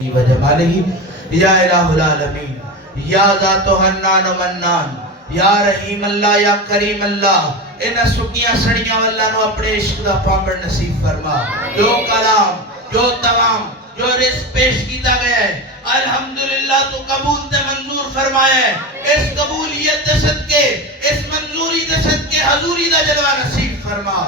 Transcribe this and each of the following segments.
وجمالہ یا الہ العالمین یا ذات و حنان و منان یا رحیم اللہ یا کریم اللہ انہ سکیاں سڑیاں واللہ نو اپنے عشق دا پامبر نصیب فرما جو کلام جو تمام جو رزق پیش کیتا گیا ہے الحمدللہ تو قبول تے منظور فرمایا ہے اس قبولیت دے صدقے اس منظوری دے صدقے حضوری دا جلوہ نصیب فرما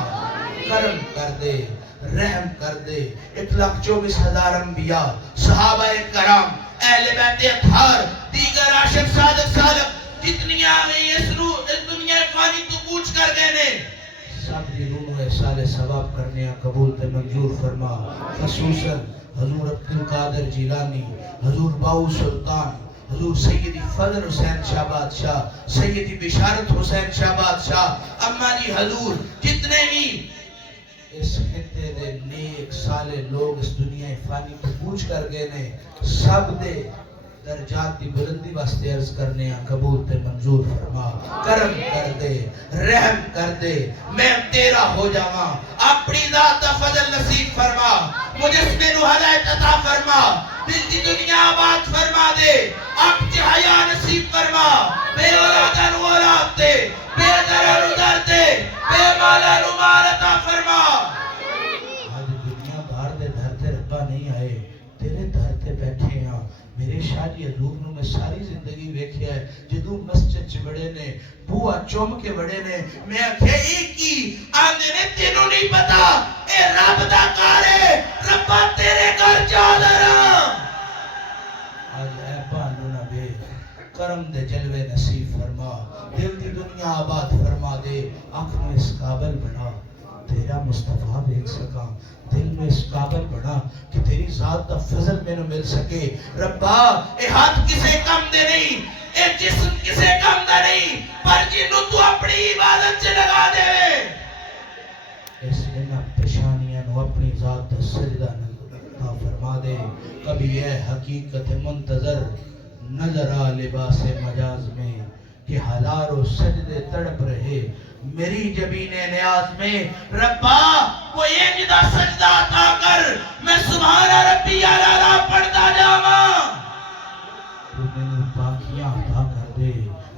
کرم کر دے رحم کر دے 1,24,000 انبیاء صحابہ کرام اہل بیت اطہار دیگر عاشق صادق صالح جتنی آگئی اس دنیا فانی تو کوچ کر گئے نے سب دی روح احسال ثواب کرنے قبول تے منظور فرما خصوصاً حضور عبدالقادر جیلانی حضور باو سلطان حضور سیدی فضل حسین شاہ بادشاہ سیدی بشارت حسین شاہ بادشاہ اما جی حضور جتنے بھی اس خطے دے نیک سالے لوگ اس دنیا فانی کو پوچھ کر گئے نے سب دے درجات دی بلندی واسطے عرض کرنے ہیں قبول تے منظور فرما کرم کر دے رحم کر دے میں تیرا ہو جاواں اپنی ذات فضل نصیب فرما مجسمے نو ہدایت عطا فرما دل دی دنیا آباد فرما دے اب چاہیا نصیب فرما بے اولادہ نو اولاد دے بے درہ نو در دے بے مالا نو مال عطا فرما آج دنیا بار دے دھرتے ربا نہیں آئے تیرے دھرتے بیٹھے ہیں میرے شاہ جی حضور نو میں ساری زندگی ویکھیا ہے جدو مسجد چ بڑے نے بوا چوم کے بڑے نے میں آکھے ایک ہی آندے نے تینوں نہیں پتا اے رب دا کار ہے ربا تیرے گھر چالا رہا آج اے بانو نہ بے کرم دے جلوے نصیب فرما دل دی دنیا آباد فرما دے آنکھ میں اس قابل بنا تیرا مصطفیٰ دیکھ سکا دل میں اس قابل بنا کہ تیری ذات دا فضل میں نو مل سکے ربا اے ہاتھ کسے کم دے نہیں اے جسم کسے کم دے نہیں پر جنو تو اپنی عبادت سے لگا دے اس لئے پشانیاں نو اپنی ذات دا سجدہ نہ فرما دے کبھی اے حقیقت منتظر نظر آ لباس مجاز میں کہ ہزاروں سجدے تڑپ رہے میری جبین نیاز میں ربا کوئی ایک دا سجدہ عطا کر میں سبحان ربی اعلیٰ پڑھتا جاواں تو میں پاکیاں عطا کر دے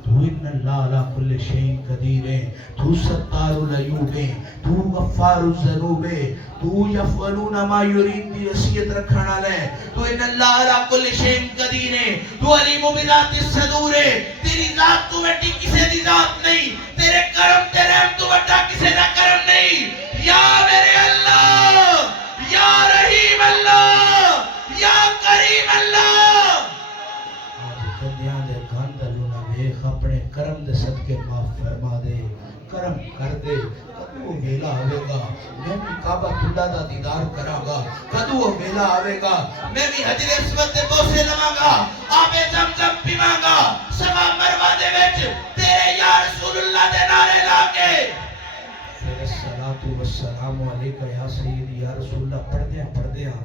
تو ان اللہ علی کل شیء قدیر ہے تو ستار العیوب ہے تو غفار الذنوب ہے تو یفعلون ما یرید دی وصیت رکھنا لے تو ان اللہ علی کل شیء قدیر ہے تو علیم بذات الصدور ہے تیری ذات تو بیٹی کسی دی ذات نہیں تیرے کرم تیرے ہم تو بڑا کسی دا کرم نہیں یا میرے اللہ یا رحیم اللہ یا کریم اللہ آج کندیاں دے گاندلو نہ بیخ اپنے کرم دے صدقے معاف فرما دے کرم کر دے کدو ویلا آوے گا میں بھی کعبہ اللہ دا دیدار کراں گا کدو ویلا آوے گا میں بھی حجر اسود دے بوسے لواں گا آبے زمزم پیواں گا سوا مروا دے وچ تیرے یا رسول اللہ دے نعرے لا کے پھر الصلاۃ والسلام علیکہ یا سیدی یا رسول اللہ پڑھ دیاں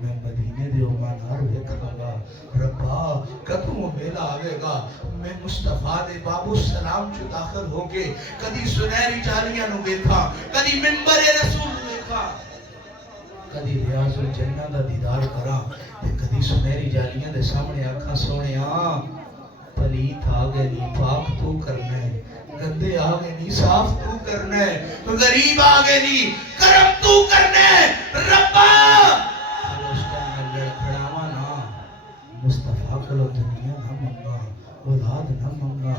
میں مدینے دے مانار ویکھاں گا ربا کدوں ویلا آوے گا میں مصطفیٰ دے باب السلام چ داخل ہو کے کدی سنہری جالیاں نو ویکھاں کدی منبر رسول ویکھاں کدی ریاض الجنہ دا دیدار کراں تے کدی سنہری جالیاں دے سامنے آکھاں سونیاں پلیت آگے نہیں پاک تو کرنا ہے گندے آگے نہیں صاف تو کرنا ہے غریب آگے نہیں کرم تو کرنا ہے ربا مصطفیٰ کلو دنیا نہ منگا اولاد نہ منگا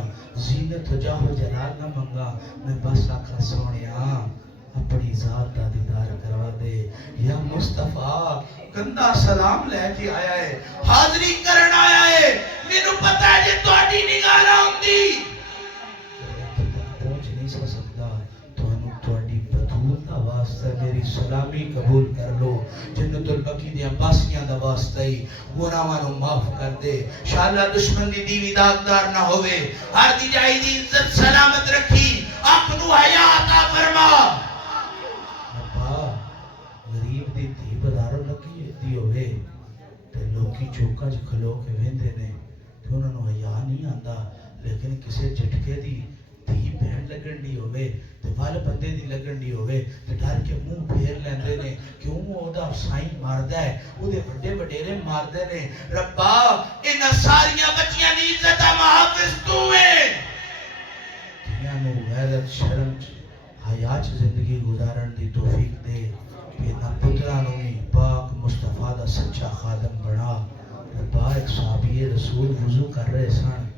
زینت و جاہ و جلال نہ منگا میں بس آکھا سونیاں اپنی ذات دا دیدار کروا دے یا مصطفیٰ گندہ سلام لے کے آیا ہے حاضری کرن آیا ہے مینوں پتہ ہے جے تہاڈی نگاہ نہ ہوندی پہنچ نہیں سکدا تانوں تہاڈی بدھول دا واسطہ میری سلامی قبول کر لو جنت البقی دیاں باسیاں دا واسطہ ہی گناہاں نو معاف کر دے انشاءاللہ دشمن دی دیوی داغدار نہ ہوے ہر دی جائی دی عزت سلامت رکھی اپنو حیا عطا فرما ابا غریب دی دھی بازاروں لگی دی ہوئے تے لوکی چوکا چ کھلو کے ویندے نے تے انہاں نو حیا نہیں آندا لیکن کسے جھٹکے دی دھی بہن لگن دی ہوئے تے ول بندے دی لگن دی ہوئے تے ڈر کے منہ پھیر لیندے نے کیوں او دا سائیں ماردا ہے او دے بڑے وڈیرے ماردے نے ربا انہاں ساریاں بچیاں دی عزت دا محافظ تو ہے دنیا نو غیرت شرم حیا چ زندگی گزارن دی توفیق دے کہ نہ پتراں نو بھی پاک مصطفیٰ دا سچا خادم بنا ربا ایک صحابی رسول وضو کر رہے سن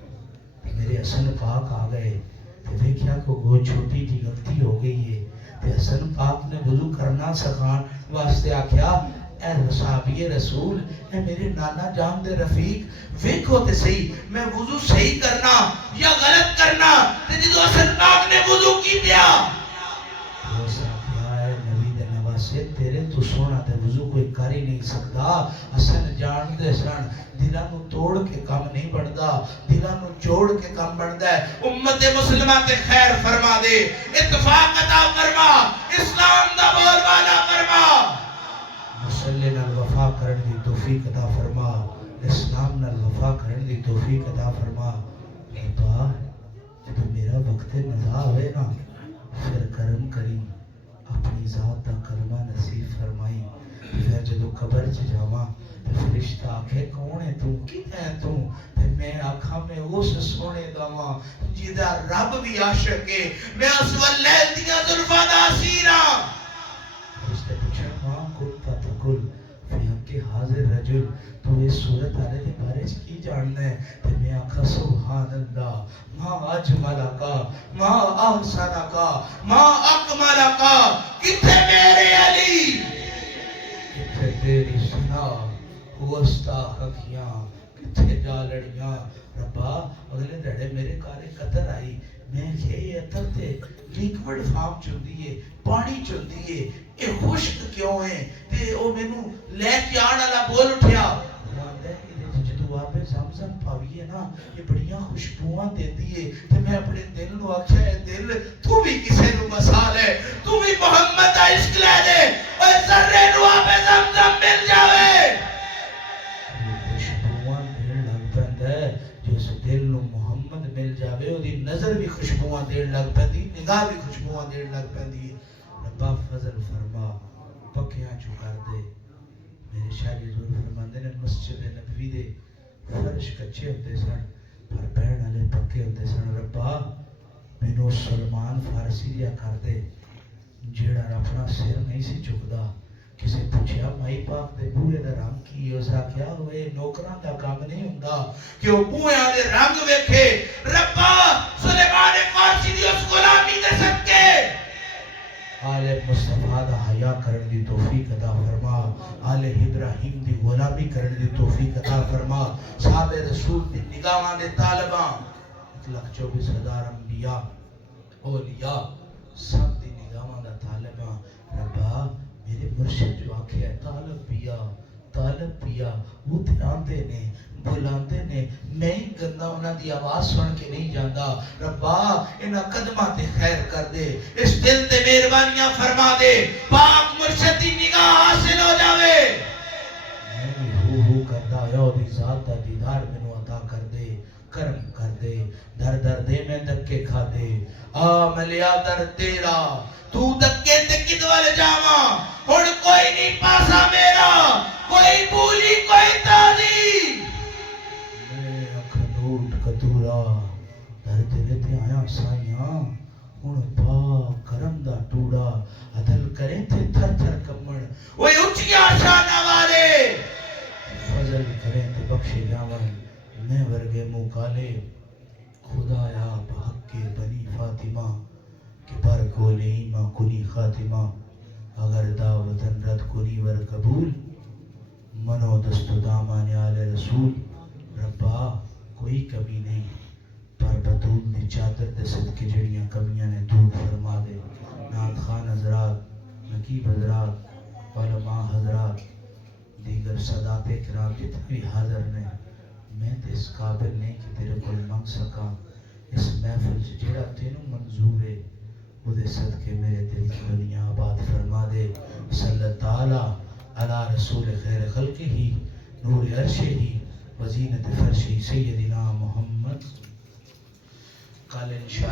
میرے حسن پاک آ گئے تے دیکھیا کو وہ چھوٹی جی غلطی ہو گئی ہے تے حسن پاک نے وضو کرنا سکھان واسطے آکھیا اے صحابی رسول اے میرے نانا جان دے رفیق ویکھو تے صحیح میں وضو صحیح کرنا یا غلط کرنا تے جدو حسن پاک نے وضو کی دیا وہ صحابی اے نبی دے نواسے تیرے تو سونا تے وضو کوئی کر ہی نہیں سکتا حسن جان دے سن دلاں نو توڑ کے کام نہیں بندا دلاں نو جوڑ کے کام بندا ہے امت مسلمہ تے خیر فرما دے اتفاق عطا فرما اسلام دا بول بالا فرما مسلے نال وفا کرن دی توفیق عطا فرما اسلام نال وفا کرن دی توفیق عطا فرما ربا جب میرا وقت نزا ہوئے نا پھر کرم کری اپنی ذات دا کلمہ نصیب فرمائی پھر جدو قبر چ جاواں فرشتہ آکھے کون ہے تو کی ہے تو میں آکھاں میں اس سونے داواں جیدہ رب بھی عاشق ہے میں اس واللیل دیا ظلفہ دا اسیراں فرشتہ پوچھا ماں کتا تکل فی حق حاضر رجل تو اس صورت آلے دے بارے کی جاننا ہے تو میں آکھا سبحان اللہ ما اجمل کا ما احسن کا ما اکمل کا کتھے میرے علی کتھے تیری سنا ہوستا خکیاں کتھے جا لڑیاں ربا اگلے دڑے میرے کارے قطر آئی میں کہ یہ اتر تے لیکوڈ فام چندی ہے پانی چندی ہے اے خشک کیوں ہے تے او میں نو لے کے آنا لا بول اٹھیا جدو آپ زمزم پاویے نا یہ بڑیاں خوشبوئاں دیتی ہے تے میں اپنے دل نو آکھیا ہے دل تو بھی کسے نو مسال ہے تو بھی محمد دا عشق لے دے اور ذرے نو آپ زمزم مل جاوے جس دل نو محمد مل جاوے او دی نظر بھی خوشبوئاں دین لگ پیندی نگاہ بھی خوشبوئاں دین لگ پیندی ربا فضل فرما پکیاں چو کر دے میرے شاعری حضور فرماندے نے مسجد نبوی دے فرش کچے ہوندے سن پر پہن والے پکے ہوندے سن ربا مینوں سلمان فارسی دیا کر دے جیڑا اپنا سر نہیں سی چکدا کسی پوچھیا مائی پاک دے بوئے دا رنگ کی اسا کیا ہوئے نوکران دا کام نہیں ہوندا کہ وہ بوئے دے رنگ ویکھے ربا سلیمان فارسی دی اس غلامی دے صدقے آل مصطفیٰ دا حیا کرن دی توفیق عطا فرما آل ابراہیم دی غلامی کرن دی توفیق عطا فرما صحابہ رسول دی نگاہاں دے طالباں 1,24,000 انبیاء اولیاء سب دی نگاہاں دا طالباں ربا میرے مرشد جو آکھے ہے طالب پیا وہ تے آندے نے بلاندے نے میں ہی گندا انہاں دی آواز سن کے نہیں جاندا ربا انہاں قدماں تے خیر کر دے اس دل تے مہربانیاں فرما دے پاک مرشد دی نگاہ حاصل ہو جاوے میں ہو کردا ہے اور دی ذات دا دیدار مینوں عطا کر دے کرم کر دے در دے میں دکے کھا دے ملیا در تیرا تو دکے تے کدوال جاواں ہن کوئی نہیں پاسا میرا کوئی بولی کوئی تازی میں اکھنوٹ کتورا در تیرے تے آیا سائیاں ہن پاک کرم دا ٹوڑا عدل کرے تے تھر تھر کمن اوے اونچیاں شاناں والے فضل کرے تے بخشے جاون میں ورگے منہ کالے خدایا بحق کے بنی فاطمہ کہ پر کولے ایمہ کنی خاتمہ اگر دعوتن رد کنی ور قبول منو دست و دامان آل رسول ربا کوئی کمی نہیں پر بطول نے چادر دے صدقے جڑیاں کمیاں نے دور فرما دے نات خان حضرات نقیب حضرات علماء حضرات دیگر صدات کرام جتنے بھی حاضر نے میں تے اس قابل نہیں کہ تیرے کو منگ سکا اس محفل سے جڑا تینوں منظور ہے وہ دے صدقے میرے دل کی دنیا آباد فرما دے صلی تعالی علی رسول خیر خلق ہی نور عرش ہی وزینت فرش سیدنا محمد قال انشاء